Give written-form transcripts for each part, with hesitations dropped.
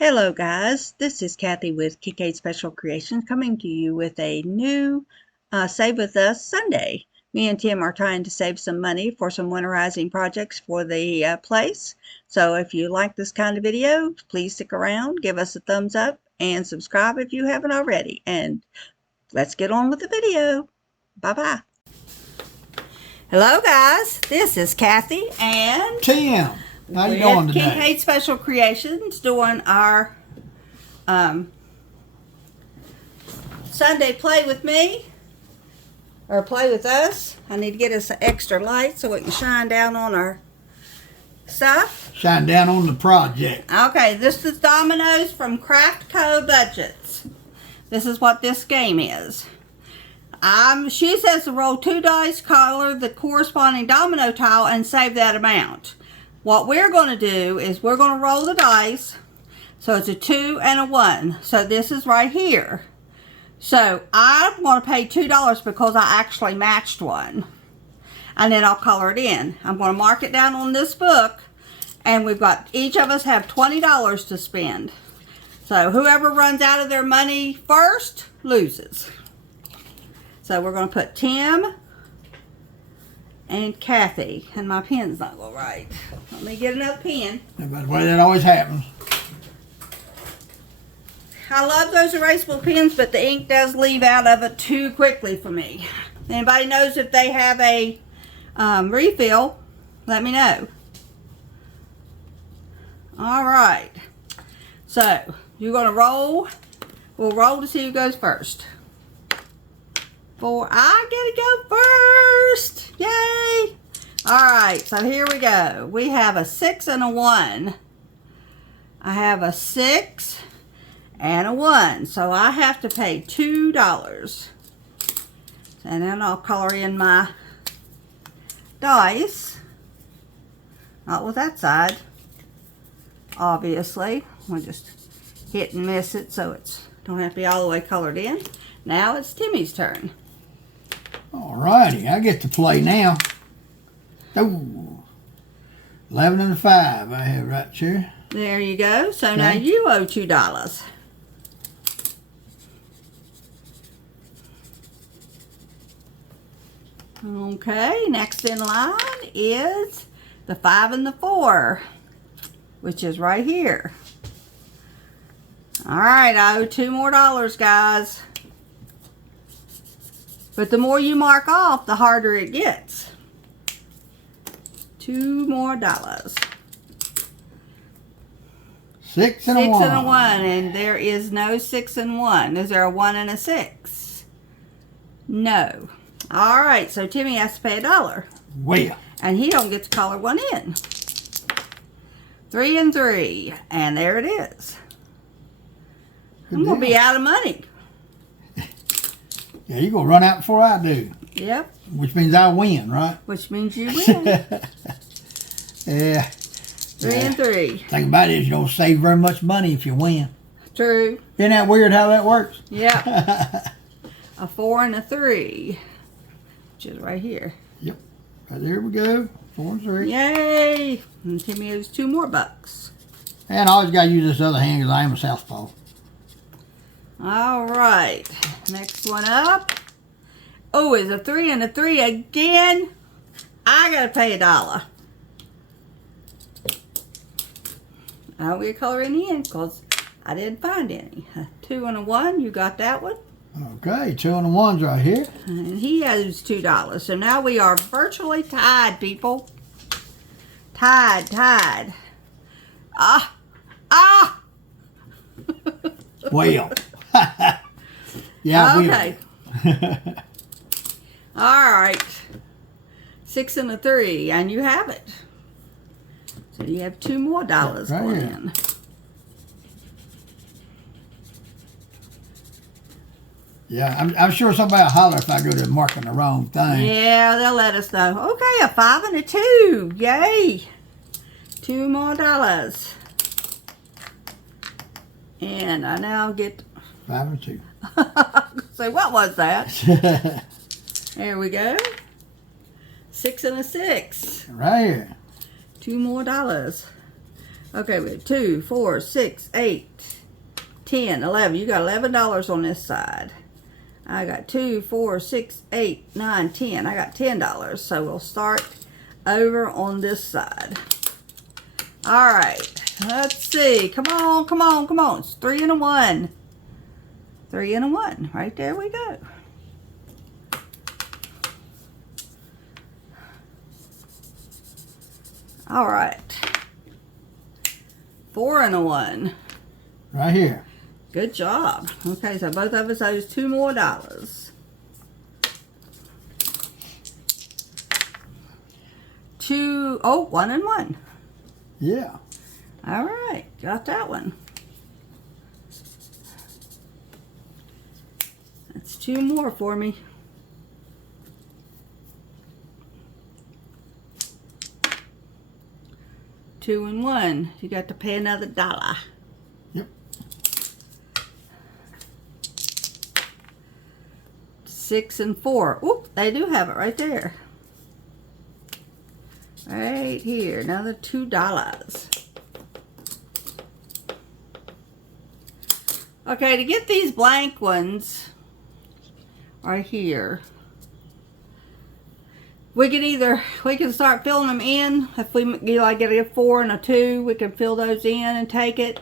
Hello guys, this is Kathy with Kikade Special Creations coming to you with a new Save With Us Sunday. Me and Tim are trying to save some money for some winterizing projects for the place. So if you like this kind of video, please stick around, give us a thumbs up, and subscribe if you haven't already. And let's get on with the video. Bye-bye. Hello guys, this is Kathy and Tim. How you doing today? Kikade Special Creations doing our Sunday play with me, or play with us. I need to get us an extra light so we can shine down on our stuff. Shine down on the project. Okay, this is Dominos from Craft Co. Budgets. This is what this game is. She says to roll 2 dice, color the corresponding domino tile, and save that amount. What we're going to do is we're going to roll the dice. So it's a 2 and a 1. So this is right here. So I'm going to pay $2 because I actually matched one. And then I'll color it in. I'm going to mark it down on this book. And we've got, each of us have $20 to spend. So whoever runs out of their money first loses. So we're going to put Tim and Kathy, and my pen's not going right. Let me get another pen. That's the way that always happens. I love those erasable pens, but the ink does leave out of it too quickly for me. Anybody knows if they have a refill, let me know. All right. So, you're going to roll. We'll roll to see who goes first. I get to go first. Yay. Alright, so here we go. We have a 6 and a 1. I have a 6 and a 1. So I have to pay $2. And then I'll color in my dice. Not with that side, obviously. We'll just hit and miss it so it's don't have to be all the way colored in. Now it's Timmy's turn. Alrighty, I get to play now. Oh, 11 and a 5 I have right here. There you go. So okay. Now you owe $2. Okay, next in line is the 5 and the 4, which is right here. Alright, I owe $2 more, guys. But the more you mark off, the harder it gets. $2 more. 6 and a 1. 6 and a 1, and there is no 6 and 1. Is there a 1 and a 6? No. All right, so Timmy has to pay $1. Well. And he don't get to color one in. 3 and 3, and there it is. I'm gonna be out of money. Yeah, you're going to run out before I do. Yep. Which means I win, right? Which means you win. Yeah. 3 and 3. Thing about it is you don't save very much money if you win. True. Isn't that weird how that works? Yep. A 4 and a 3, which is right here. Yep. Right there we go. 4 and 3. Yay! And Timmy owes $2 more. And I always got to use this other hand because I am a southpaw. All right. Next one up. Oh, it's a 3 and a 3 again. I got to pay $1. I don't get color in the end because I didn't find any. 2 and a 1, you got that one. Okay, 2 and a 1's right here. And he owes $2. So now we are virtually tied, people. Tied. Well. Yeah, okay. All right. 6 and a 3, and you have it. So you have $2 more right going here. in. Yeah, I'm sure somebody will holler if I go to marking the wrong thing. Yeah, they'll let us know. Okay, a 5 and a 2. Yay. $2 more. And I now get 5 and 2. So what was that? There we go. 6 and a 6. Right here. $2 more. Okay, we have 2, 4, 6, 8, 10, 11. You got $11 on this side. I got 2, 4, 6, 8, 9, 10. I got $10. So we'll start over on this side. All right. Let's see. Come on, come on, come on. It's 3 and a 1. 3 and a 1. Right there we go. All right. 4 and a 1. Right here. Good job. Okay, so both of us owes $2 more. 2, oh, 1 and 1. Yeah. All right, got that one. That's 2 more for me. $2 and 1. You got to pay another $1. Yep. 6 and 4. Oop, they do have it right there. Right here, another $2. Okay, to get these blank ones right here, we can start filling them in. If we get a 4 and a 2, we can fill those in and take it.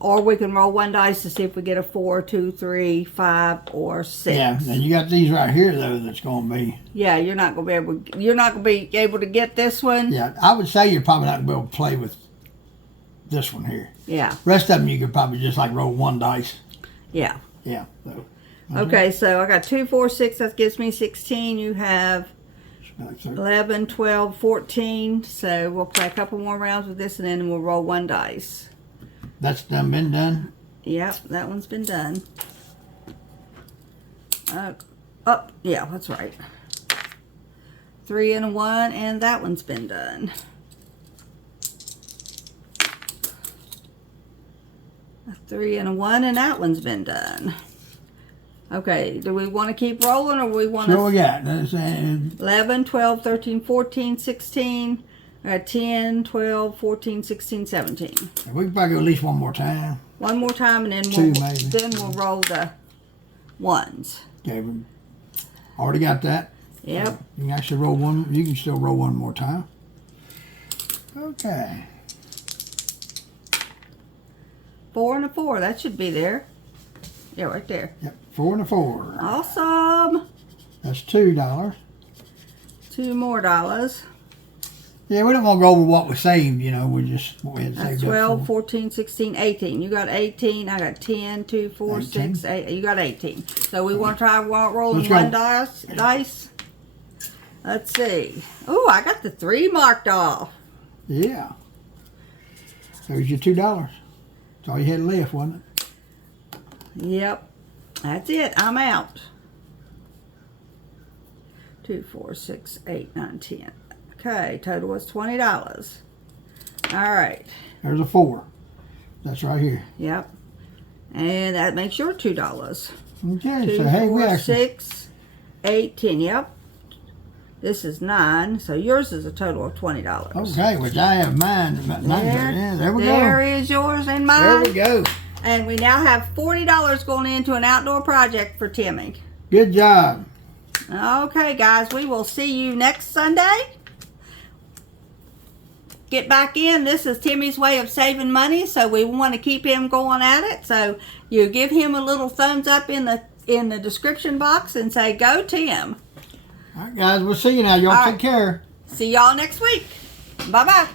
Or we can roll 1 dice to see if we get a 4, 2, 3, 5, or 6. Yeah, and you got these right here though. That's going to be. Yeah, you're not going to be able to get this one. Yeah, I would say you're probably not going to be able to play with this one here. Yeah. Rest of them you could probably just like roll 1 dice. Yeah. Yeah. So, okay, so I got 2, 4, 6. That gives me 16. You have 11, 12, 14. So we'll play a couple more rounds with this, and then we'll roll 1 dice. That's been done? Yep, that one's been done. Oh, yeah, that's right. 3 and a 1, and that one's been done. A 3 and a 1, and that one's been done. Okay, do we want to keep rolling, or we want to... So we got 11, 12, 13, 14, 16... 10, 12, 14, 16, 17. We can probably go at least one more time. One more time, and then we'll roll the ones. Okay, we already got that. Yep. You can actually roll one. You can still roll one more time. Okay. 4 and a 4. That should be there. Yeah, right there. Yep. 4 and a 4. Awesome. That's $2. $2 more. Yeah, we don't want to go over what we saved, you know. We just what we had That's saved 12, up 14, 16, 18. You got 18. I got 10, 2, 4, 18. 6, 8. You got 18. So we want to try rolling Let's 1 dice. Let's see. Oh, I got the 3 marked off. Yeah. There's your $2. That's all you had left, wasn't it? Yep. That's it. I'm out. 2, 4, 6, 8, 9, 10. Okay, total was $20. All right. There's a 4. That's right here. Yep. And that makes your $2. Okay, 2, so hey, 4, 6, 8, 10. Yep. This is 9, so yours is a total of $20. Okay, which I have mine. There we go. There is yours and mine. There we go. And we now have $40 going into an outdoor project for Timmy. Good job. Okay, guys, we will see you next Sunday. Get back in. This is Timmy's way of saving money, so we want to keep him going at it. So you give him a little thumbs up in the description box and say, "Go Tim." All right, guys, we'll see you now. Y'all take care. See y'all next week. Bye-bye.